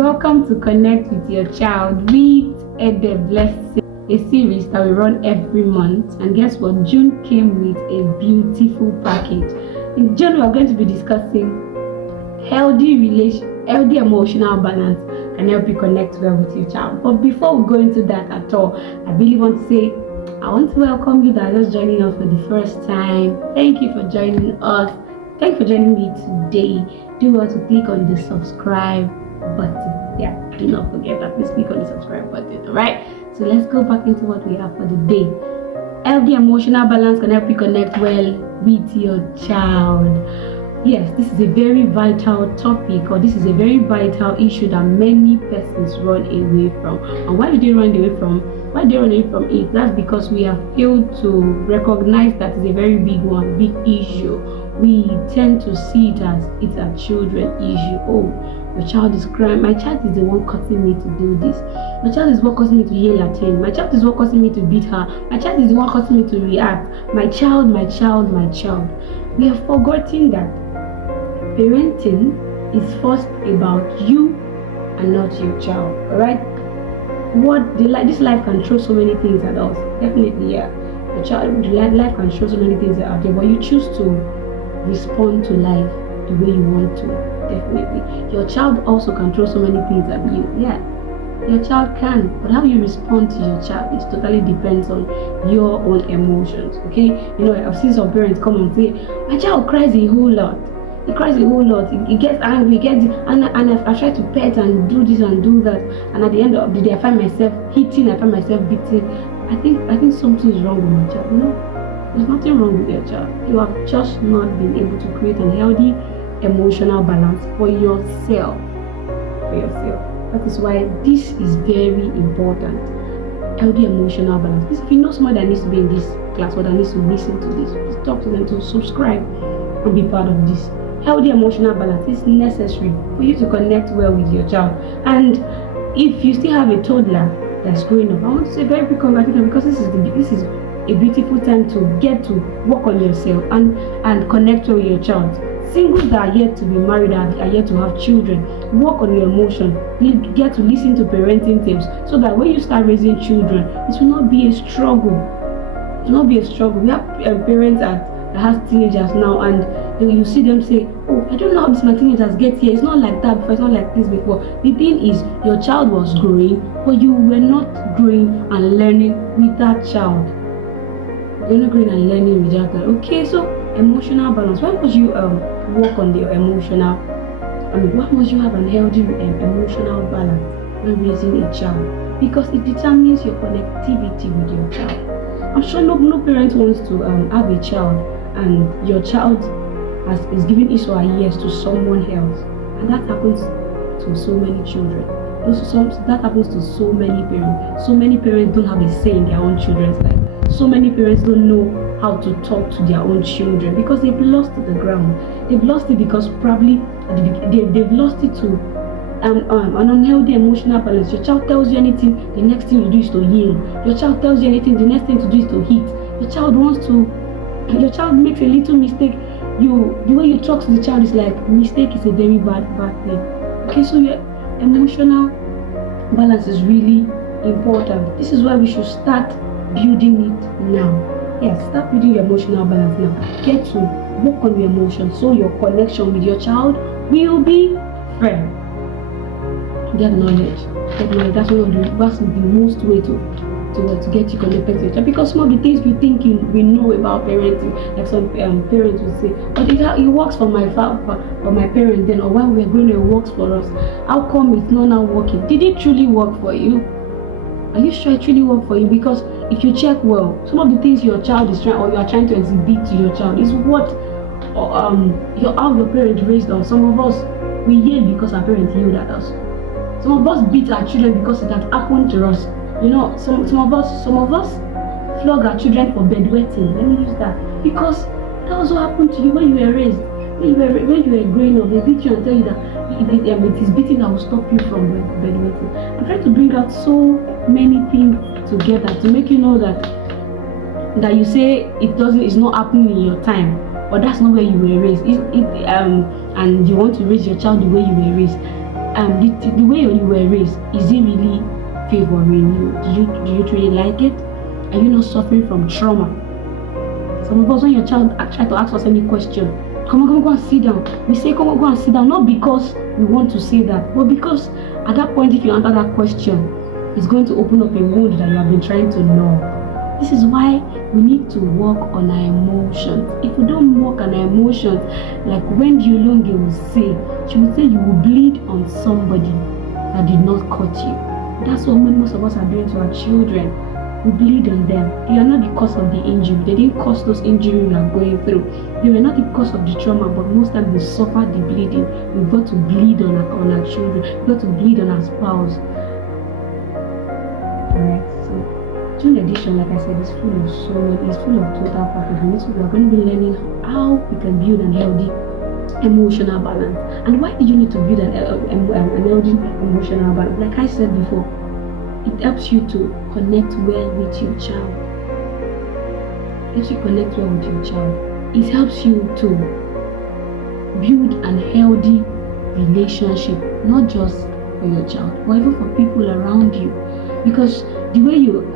welcome to Connect with Your Child with Ede Blessing, a series that we run every month. And guess what? June came with a beautiful package. In June, we are going to be discussing healthy emotional balance can help you connect well with your child. But before we go into that at all, I really want to say, I want to welcome you that are just joining us for the first time. Thank you for joining us. Thank you for joining me today. Do well to click on the subscribe button. Yeah, do not forget that. Please click on the subscribe button. Alright, so let's go back into what we have for the day. Healthy emotional balance can help you connect well with your child. Yes, this is a very vital topic, or this is a very vital issue that many persons run away from. And why do they run away from? Why do they run away from it? That's because we have failed to recognize that it's a very big one, big issue. We tend to see it as it's a children issue. Oh, your child is crying. My child is the one causing me to do this. My child is what causing me to yell at him. My child is what causing me to beat her. My child is the one causing me to react. My child, my child, my child. We have forgotten that parenting is first about you and not your child. Alright? This life can throw so many things at us. Definitely, yeah. Life can throw so many things out there, but you choose to respond to life the way you want to. Definitely. Your child also can throw so many things at you. Yeah, your child can, but how you respond to your child, it totally depends on your own emotions. Okay, you know, I've seen some parents come and say, my child cries a whole lot. He cries a whole lot. He gets angry. And I try to pet and do this and do that, and at the end of the day, I find myself hitting. I find myself beating. I think something is wrong with my child. No, there's nothing wrong with your child. You have just not been able to create a healthy emotional balance for yourself. That is why this is very important. Healthy emotional balance. If you know someone that needs to be in this class or that needs to listen to this, please talk to them to subscribe and be part of this. Healthy emotional balance is necessary for you to connect well with your child. And if you still have a toddler that's growing up, I want to say very big congratulations, because this is a beautiful time to get to work on yourself and connect with your child. Singles that are yet to be married and are yet to have children, work on your emotion. You get to listen to parenting tips so that when you start raising children, it will not be a struggle. It will not be a struggle. We have parents that has teenagers now, and you see them say, oh, I don't know how my teenagers get here. It's not like that before. It's not like this before. The thing is, your child was growing, but you were not growing and learning with that child. You're not growing and learning with that child. Okay, so emotional balance. Why must you work on the emotional? Why must you have an healthy emotional balance when raising a child? Because it determines your connectivity with your child. I'm sure no parent wants to have a child and your child is giving his or her years to someone else, and that happens to so many children. That happens to so many parents. So many parents don't have a say in their own children's life. So many parents don't know how to talk to their own children because they've lost the ground. They've lost it because probably they've lost it to an unhealthy emotional balance. Your child tells you anything, the next thing you do is to yell. Your child tells you anything, the next thing to do is to hit. Your child makes a little mistake. The way you talk to the child is like, mistake is a very bad thing. Okay, so your emotional balance is really important. This is why we should start building it now. Yes, start building your emotional balance now. Get to work on your emotions so your connection with your child will be firm. Get knowledge. That's the most way to get you connected to each other. Because some of the things we think we know about parenting, like some parents will say, but it works for my parent then, or when we're growing, it works for us. How come it's not now working? Did it truly work for you? Are you sure it truly worked for you? Because if you check well, some of the things your child is trying, or you are trying to exhibit to your child, is what how your parents raised us. Some of us, we yell because our parents yelled at us. Some of us beat our children because it had happened to us. You know, some of us flog our children for bedwetting. Let me use that, because that was what happened to you when you were raised. When you were growing up, they beat you and tell you that it is beating that will stop you from bedwetting. I'm trying to bring out so many things together to make you know that you say it's not happening in your time, but that's not where you were raised. And you want to raise your child the way you were raised. the way you were raised, is it really favoring you? Do you really like it? Are you not suffering from trauma? Some of us, when your child try to ask us any question, come on, go and sit down. We say, come on, go and sit down, not because we want to say that, but because at that point, if you answer that question, it's going to open up a wound that you have been trying to know. This is why we need to work on our emotions. If we don't work on our emotions, like Wendy Olonge will say, she will say you will bleed on somebody that did not cut you. That's what most of us are doing to our children. We bleed on them. They are not the cause of the injury. They didn't cause those injuries we are going through. They were not the cause of the trauma, but most times we suffer the bleeding. We've got to bleed on our children. We've got to bleed on our spouse. Alright, so June edition, like I said, is full of total package. We are going to be learning how we can build an healthy emotional balance. And why did you need to build an healthy emotional balance? Like I said before, it helps you to connect well with your child. It helps you connect well with your child. It helps you to build an healthy relationship, not just for your child, but even for people around you. Because the way you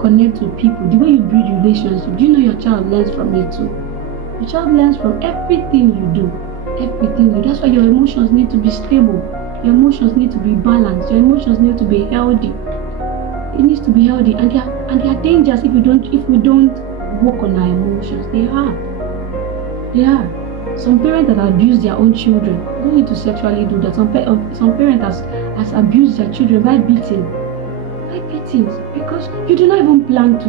connect with people, the way you build relationship, do you know your child learns from it too? Your child learns from everything you do. That's why your emotions need to be stable. Your emotions need to be balanced. Your emotions need to be healthy. It needs to be healthy, and they are dangerous if we don't work on our emotions. They are. Some parents that abuse their own children don't need to sexually do that. Some parents has abused their children by beatings, because you didn't plan to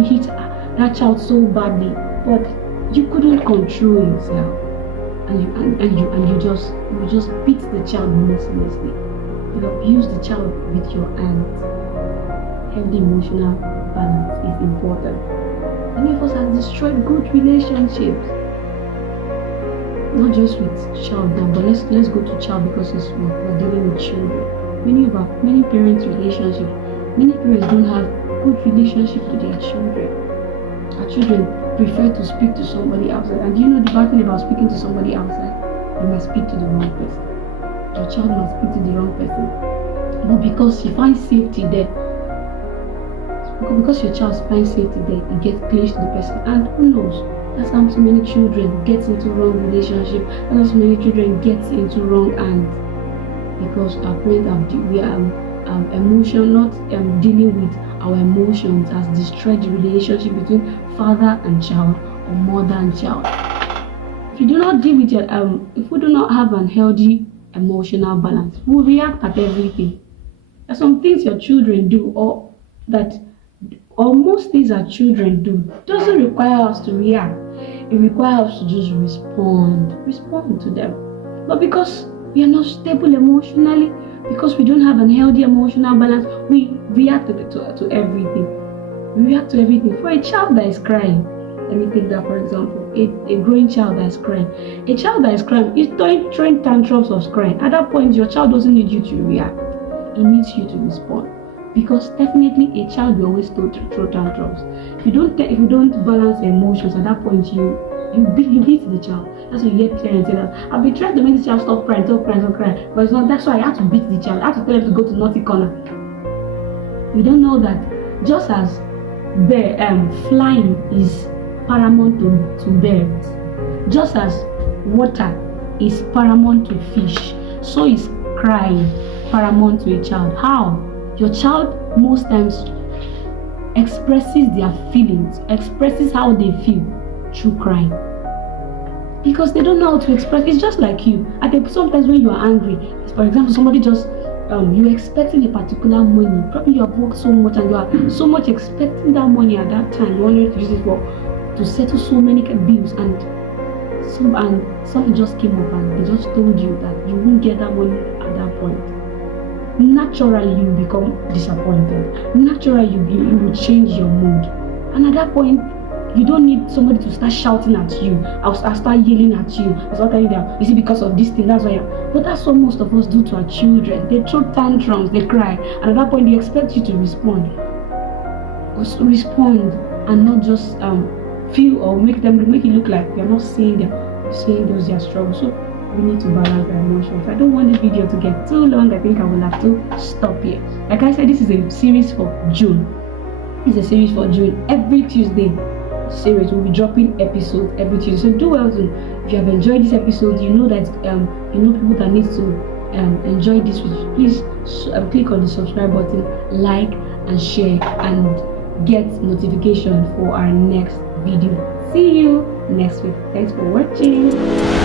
hit that child so badly, but you couldn't control yourself, and you just beat the child mercilessly. You abuse the child with your hands. Healthy emotional balance is important. Many of us have destroyed good relationships. Not just with child now, but let's go to child because we're dealing with children. Many parents' relationships, many parents don't have good relationship with their children. Our children prefer to speak to somebody outside. And you know the bad thing about speaking to somebody outside? You might speak to the wrong person. Your child might speak to the wrong person. But because you find safety there, because your child finds safety there, it gets close to the person. And who knows? That's how so many children get into wrong relationship. That's how so many children get into wrong hands. Because our parents not dealing with our emotions has destroyed the relationship between father and child or mother and child. If you do not deal with if we do not have an healthy emotional balance, we will react at everything. There's some things your children do, or most things our children do doesn't require us to react. It requires us to just respond to them. But because we are not stable emotionally, because we don't have an healthy emotional balance, we react to everything. We react to everything. For a child that is crying, let me take that for example. A growing child that is crying. A child that is crying is throwing tantrums of crying. At that point, your child doesn't need you to react. It needs you to respond. Because definitely a child will always throw tantrums. If you don't balance the emotions, at that point you beat the child. That's why you hear parents say that I've been trying to make the child stop crying. But it's not. That's why I had to beat the child. I had to tell him to go to naughty corner. We don't know that just as flying is paramount to birds, just as water is paramount to fish, so is crying paramount to a child. How? Your child most times expresses their feelings, expresses how they feel through crying. Because they don't know how to express. It's just like you. I think sometimes when you are angry, for example, somebody just you're expecting a particular money. Probably you have worked so much and you are so much expecting that money at that time. You wanted to use it to settle so many bills, and something just came up and they just told you that you won't get that money at that point. Naturally you become disappointed. Naturally you will change your mood, and at that point you don't need somebody to start shouting at you. I'll start yelling at you. I'll start telling them, is it because of this thing? That's why. But that's what most of us do to our children. They throw tantrums, they cry, and at that point they expect you to respond. Respond and not just feel or make it look like you're not seeing those their struggles. So we need to balance our emotions. I don't want this video to get too long. I think I will have to stop here. Like I said, this is a series for June. It's a series for June. Every Tuesday series will be dropping episodes every Tuesday. So do well to, if you have enjoyed this episode, you know that you know people that need to enjoy this video, please click on the subscribe button, like and share, and get notification for our next video. See you next week. Thanks for watching.